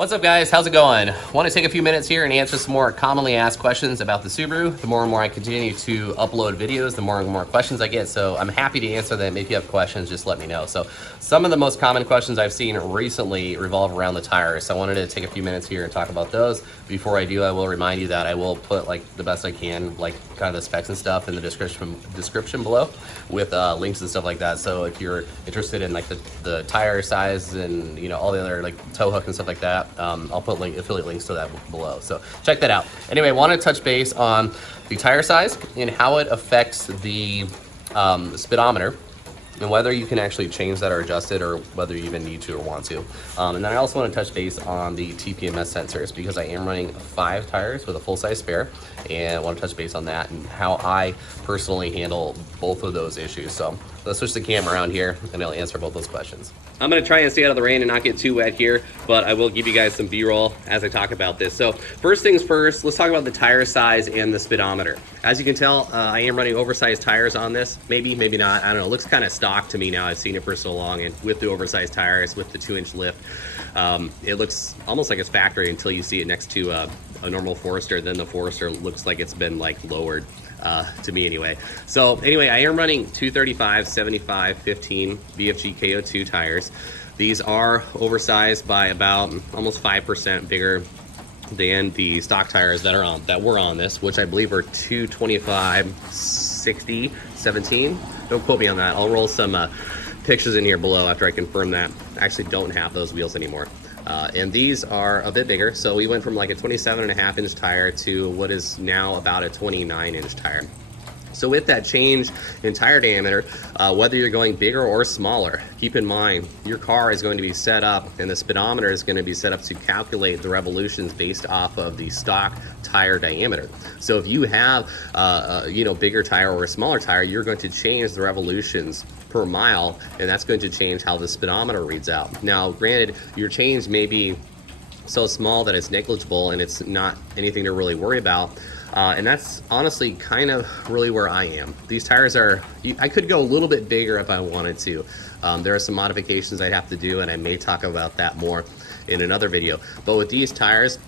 What's up guys, how's it going? Want to take a few minutes here and answer some more commonly asked questions about the Subaru. The more and more I continue to upload videos, the more and more questions I get, so I'm happy to answer them. If you have questions, just let me know. So some of the most common questions I've seen recently revolve around the tires, so I wanted to take a few minutes here and talk about those. Before I do, I will remind you that I will put like the best I can, like kind of the specs and stuff in the description below with links and stuff like that. So if you're interested in like the tire size and all the other like tow hook and stuff like that, I'll put affiliate links to that below. So check that out. Anyway, I want to touch base on the tire size and how it affects the speedometer, and whether you can actually change that or adjust it, or whether you even need to or want to. And then I also want to touch base on the TPMS sensors, because I am running 5 tires with a full-size spare, and I want to touch base on that and how I personally handle both of those issues. So let's switch the camera around here and I'll answer both those questions. I'm gonna try and stay out of the rain and not get too wet here, but I will give you guys some B-roll as I talk about this. So first things first, let's talk about the tire size and the speedometer. As you can tell, I am running oversized tires on this. Maybe, maybe not, I don't know. It looks kind of stock to me now. I've seen it for so long, and with the oversized tires, with the 2-inch lift, it looks almost like it's factory until you see it next to a normal Forester. Then the Forester looks like it's been like lowered. To me anyway. So anyway, I am running 235, 75, 15 BFG KO2 tires. These are oversized by about almost 5% bigger than the stock tires that were on this, which I believe are 225, 60, 17. Don't quote me on that. I'll roll some pictures in here below after I confirm that. I actually don't have those wheels anymore. And these are a bit bigger, so we went from like a 27.5-inch tire to what is now about a 29-inch tire. So with that change in tire diameter, whether you're going bigger or smaller, keep in mind your car is going to be set up, and the speedometer is going to be set up to calculate the revolutions based off of the stock tire diameter. So if you have bigger tire or a smaller tire, you're going to change the revolutions per mile, and that's going to change how the speedometer reads out. Now granted, your change may be so small that it's negligible and it's not anything to really worry about, and that's honestly kind of really where I am. These tires are, I could go a little bit bigger if I wanted to. There are some modifications I'd have to do, and I may talk about that more in another video. But with these tires,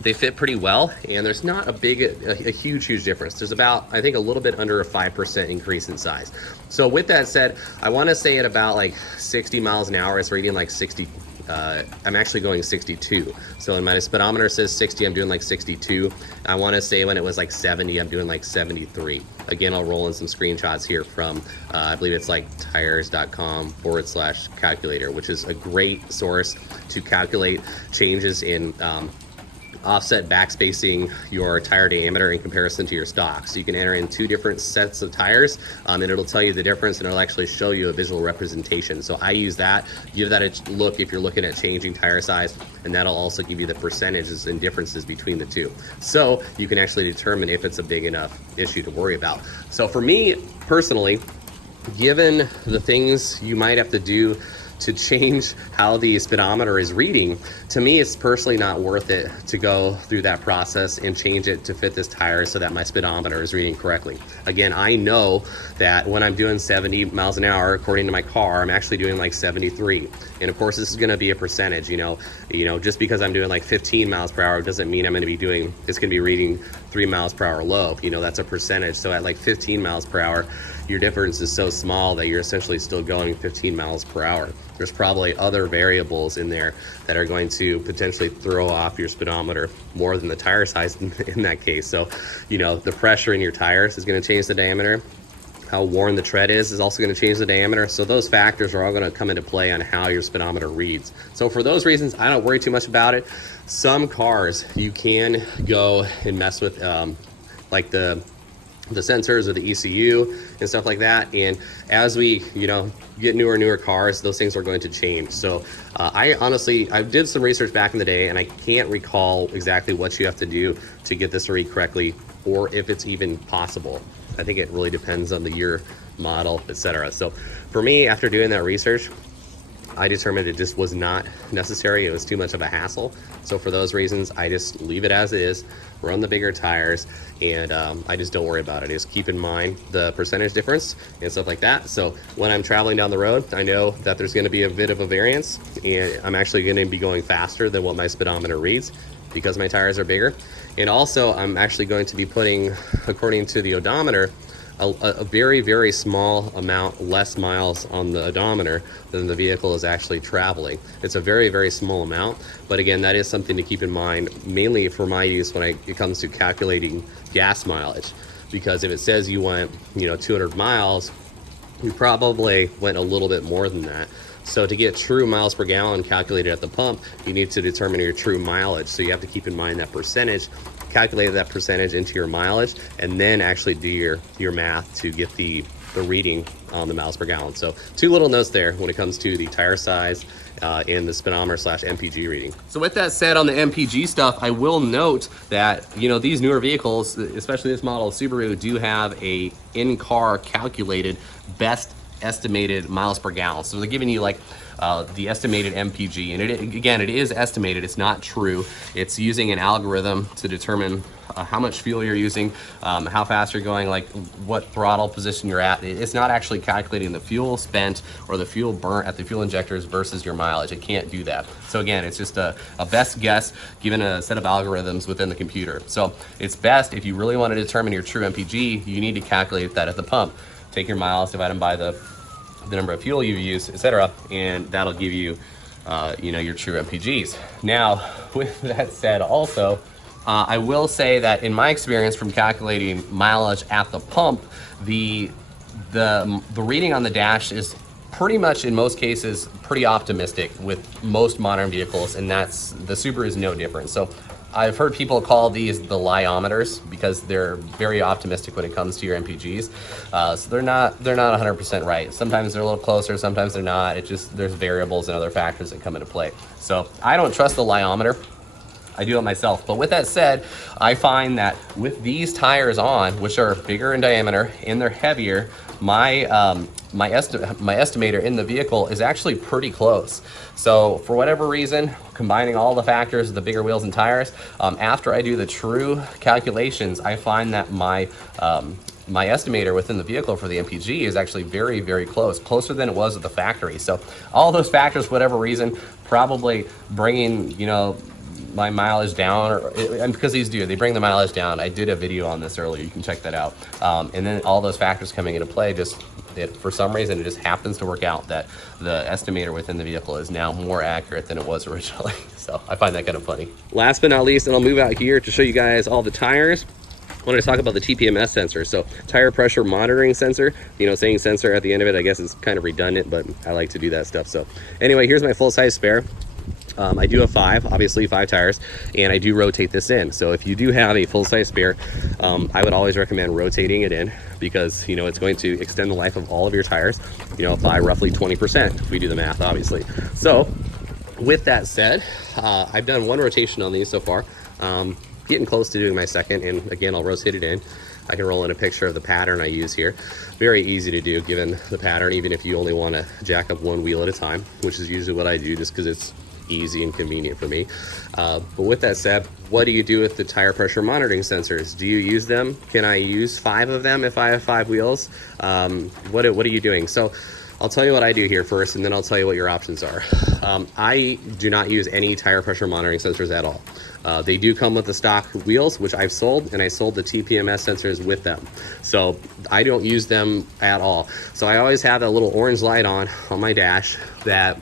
they fit pretty well, and there's not a huge difference. There's about, I think, a little bit under a 5% increase in size. So with that said, I want to say at about like 60 miles an hour, it's reading like 60. I'm actually going 62. So when my speedometer says 60, I'm doing like 62. I want to say when it was like 70, I'm doing like 73. Again, I'll roll in some screenshots here from, I believe it's like tires.com/calculator, which is a great source to calculate changes in offset backspacing your tire diameter in comparison to your stock. So you can enter in 2 different sets of tires, and it'll tell you the difference, and it'll actually show you a visual representation. So I use that. Give that a look if you're looking at changing tire size, and that'll also give you the percentages and differences between the two. So you can actually determine if it's a big enough issue to worry about. So for me personally, given the things you might have to do to change how the speedometer is reading, to me it's personally not worth it to go through that process and change it to fit this tire so that my speedometer is reading correctly. Again, I know that when I'm doing 70 miles an hour, according to my car, I'm actually doing like 73. And of course, this is gonna be a percentage, just because I'm doing like 15 miles per hour doesn't mean it's gonna be reading 3 miles per hour low. That's a percentage. So at like 15 miles per hour, your difference is so small that you're essentially still going 15 miles per hour. There's probably other variables in there that are going to potentially throw off your speedometer more than the tire size in that case. So, the pressure in your tires is going to change the diameter. How worn the tread is also going to change the diameter. So those factors are all going to come into play on how your speedometer reads. So for those reasons, I don't worry too much about it. Some cars you can go and mess with, like the sensors or the ECU and stuff like that, and as we get newer cars, those things are going to change. So I did some research back in the day, and I can't recall exactly what you have to do to get this to read correctly, or if it's even possible. I think it really depends on the year, model, etc. So for me, after doing that research, I determined it just was not necessary. It was too much of a hassle. So for those reasons, I just leave it as is, run the bigger tires, and I just don't worry about it. Just keep in mind the percentage difference and stuff like that. So when I'm traveling down the road, I know that there's gonna be a bit of a variance, and I'm actually gonna be going faster than what my speedometer reads because my tires are bigger. And also I'm actually going to be putting, according to the odometer, a very, very small amount less miles on the odometer than the vehicle is actually traveling. It's a very, very small amount, but again, that is something to keep in mind, mainly for my use when it comes to calculating gas mileage. Because if it says you went, 200 miles, you probably went a little bit more than that. So to get true miles per gallon calculated at the pump, you need to determine your true mileage. So you have to keep in mind that percentage, calculate that percentage into your mileage, and then actually do your math to get the reading on the miles per gallon. So 2 little notes there when it comes to the tire size and the speedometer/MPG reading. So with that said, on the MPG stuff, I will note that, these newer vehicles, especially this model of Subaru, do have a in-car calculated best estimated miles per gallon. So they're giving you like the estimated MPG, and it is estimated. It's not true. It's using an algorithm to determine how much fuel you're using, how fast you're going, like what throttle position you're at. It's not actually calculating the fuel spent or the fuel burnt at the fuel injectors versus your mileage. It can't do that. So again, it's just a best guess given a set of algorithms within the computer. So it's best, if you really want to determine your true MPG, you need to calculate that at the pump. Take your miles, divide them by the number of fuel you've used, etc., and that'll give you, your true MPGs. Now, with that said, also, I will say that in my experience from calculating mileage at the pump, the reading on the dash is pretty much, in most cases, pretty optimistic with most modern vehicles, and the Subaru is no different. So I've heard people call these the liometers because they're very optimistic when it comes to your MPGs. So they're not 100% right. Sometimes they're a little closer, sometimes they're not. There's variables and other factors that come into play. So I don't trust the liometer. I do it myself. But with that said, I find that with these tires on, which are bigger in diameter and they're heavier, my estimator in the vehicle is actually pretty close. So for whatever reason, combining all the factors, the bigger wheels and tires, after I do the true calculations, I find that my estimator within the vehicle for the MPG is actually very, very close, closer than it was at the factory. So all those factors, for whatever reason, probably bringing, my mileage down, and because they bring the mileage down. I did a video on this earlier, you can check that out. And then all those factors coming into play, for some reason, it just happens to work out that the estimator within the vehicle is now more accurate than it was originally. So I find that kind of funny. Last but not least, and I'll move out here to show you guys all the tires. I wanted to talk about the TPMS sensor. So tire pressure monitoring sensor, saying sensor at the end of it, I guess is kind of redundant, but I like to do that stuff. So anyway, here's my full-size spare. I do have 5 tires, and I do rotate this in. So if you do have a full-size spare, I would always recommend rotating it in because, it's going to extend the life of all of your tires, by roughly 20%, if we do the math, obviously. So with that said, I've done 1 rotation on these so far. Getting close to doing my second, and again, I'll rotate it in. I can roll in a picture of the pattern I use here. Very easy to do given the pattern, even if you only want to jack up 1 wheel at a time, which is usually what I do just because it's easy and convenient for me. But with that said, what do you do with the tire pressure monitoring sensors? Do you use them? Can I use 5 of them if I have 5 wheels? What are you doing? So I'll tell you what I do here first, and then I'll tell you what your options are. I do not use any tire pressure monitoring sensors at all. They do come with the stock wheels, which I've sold, and I sold the TPMS sensors with them. So I don't use them at all. So I always have that little orange light on my dash that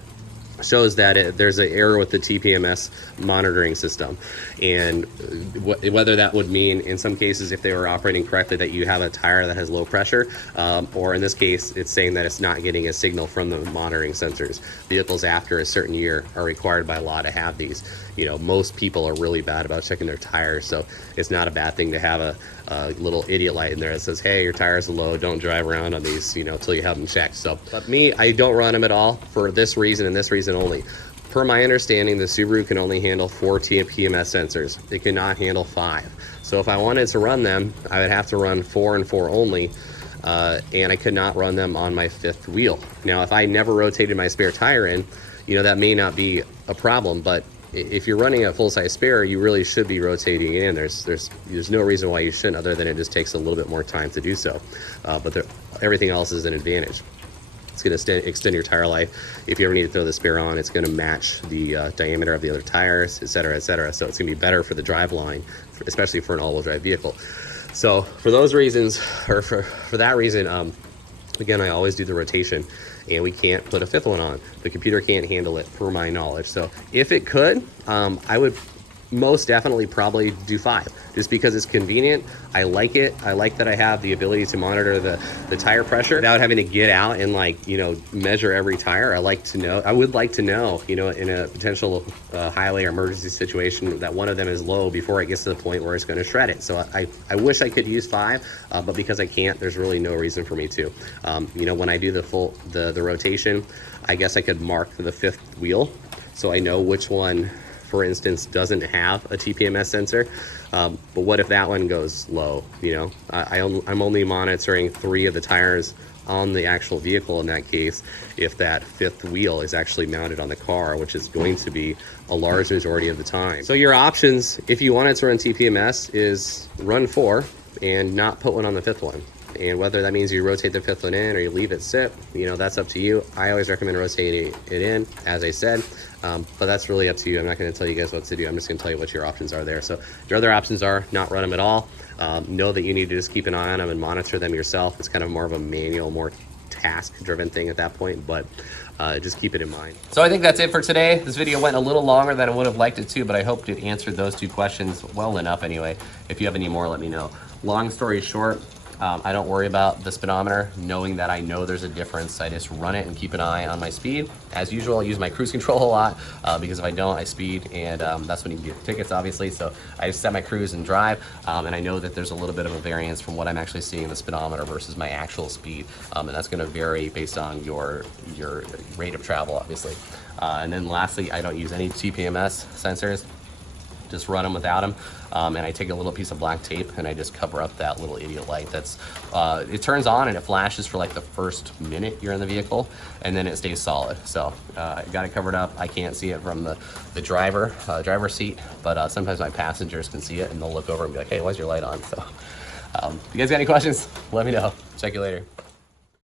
shows that there's an error with the TPMS monitoring system, and whether that would mean in some cases if they were operating correctly that you have a tire that has low pressure, or in this case it's saying that it's not getting a signal from the monitoring sensors. Vehicles after a certain year are required by law to have these. Most people are really bad about checking their tires, so it's not a bad thing to have a little idiot light in there that says, hey, your tires are low, don't drive around on these, until you have them checked. So, but me, I don't run them at all for this reason and this reason only. Per my understanding, the Subaru can only handle 4 TPMS sensors. It cannot handle 5. So if I wanted to run them, I would have to run 4 and 4 only. and I could not run them on my fifth wheel. Now, if I never rotated my spare tire in, that may not be a problem, but if you're running a full-size spare, you really should be rotating it in. There's no reason why you shouldn't, other than it just takes a little bit more time to do so. But everything else is an advantage. It's going to extend your tire life. If you ever need to throw the spare on, it's going to match the diameter of the other tires, et cetera, et cetera. So it's going to be better for the drive line, especially for an all-wheel drive vehicle. So for those reasons, or for that reason, again, I always do the rotation, and we can't put a fifth one on. The computer can't handle it, per my knowledge. So if it could, I would most definitely probably do 5, just because it's convenient. I like it. I like that I have the ability to monitor the tire pressure without having to get out and measure every tire. I would like to know, in a potential highway or emergency situation, that one of them is low before it gets to the point where it's going to shred it. So I wish I could use 5, but because I can't, there's really no reason for me to. When I do the rotation, I guess I could mark the fifth wheel so I know which one, for instance, doesn't have a TPMS sensor. But what if that one goes low? I'm only monitoring 3 of the tires on the actual vehicle in that case, if that fifth wheel is actually mounted on the car, which is going to be a large majority of the time. So your options, if you wanted to run TPMS, is run 4 and not put one on the fifth one. And whether that means you rotate the fifth one in or you leave it sit, that's up to you. I always recommend rotating it in, as I said, but that's really up to you. I'm not going to tell you guys what to do. I'm just going to tell you what your options are there. So your other options are not run them at all. Know that you need to just keep an eye on them and monitor them yourself. It's kind of more of a manual, more task-driven thing at that point, but just keep it in mind. So I think that's it for today. This video went a little longer than I would have liked it to, but I hope it answered those 2 questions well enough anyway. If you have any more, let me know. Long story short, I don't worry about the speedometer, knowing that I know there's a difference. I just run it and keep an eye on my speed. As usual, I use my cruise control a lot because if I don't, I speed, and that's when you get tickets, obviously. So I just set my cruise and drive, and I know that there's a little bit of a variance from what I'm actually seeing in the speedometer versus my actual speed, and that's going to vary based on your rate of travel, obviously. And then lastly, I don't use any TPMS sensors. Just run them without them, and I take a little piece of black tape and I just cover up that little idiot light that's it turns on and it flashes for like the first minute you're in the vehicle, and then it stays solid. So I got it covered up. I can't see it from the driver's seat, but sometimes my passengers can see it and they'll look over and be like, hey, why's your light on? So if you guys got any questions, let me know. Check you later.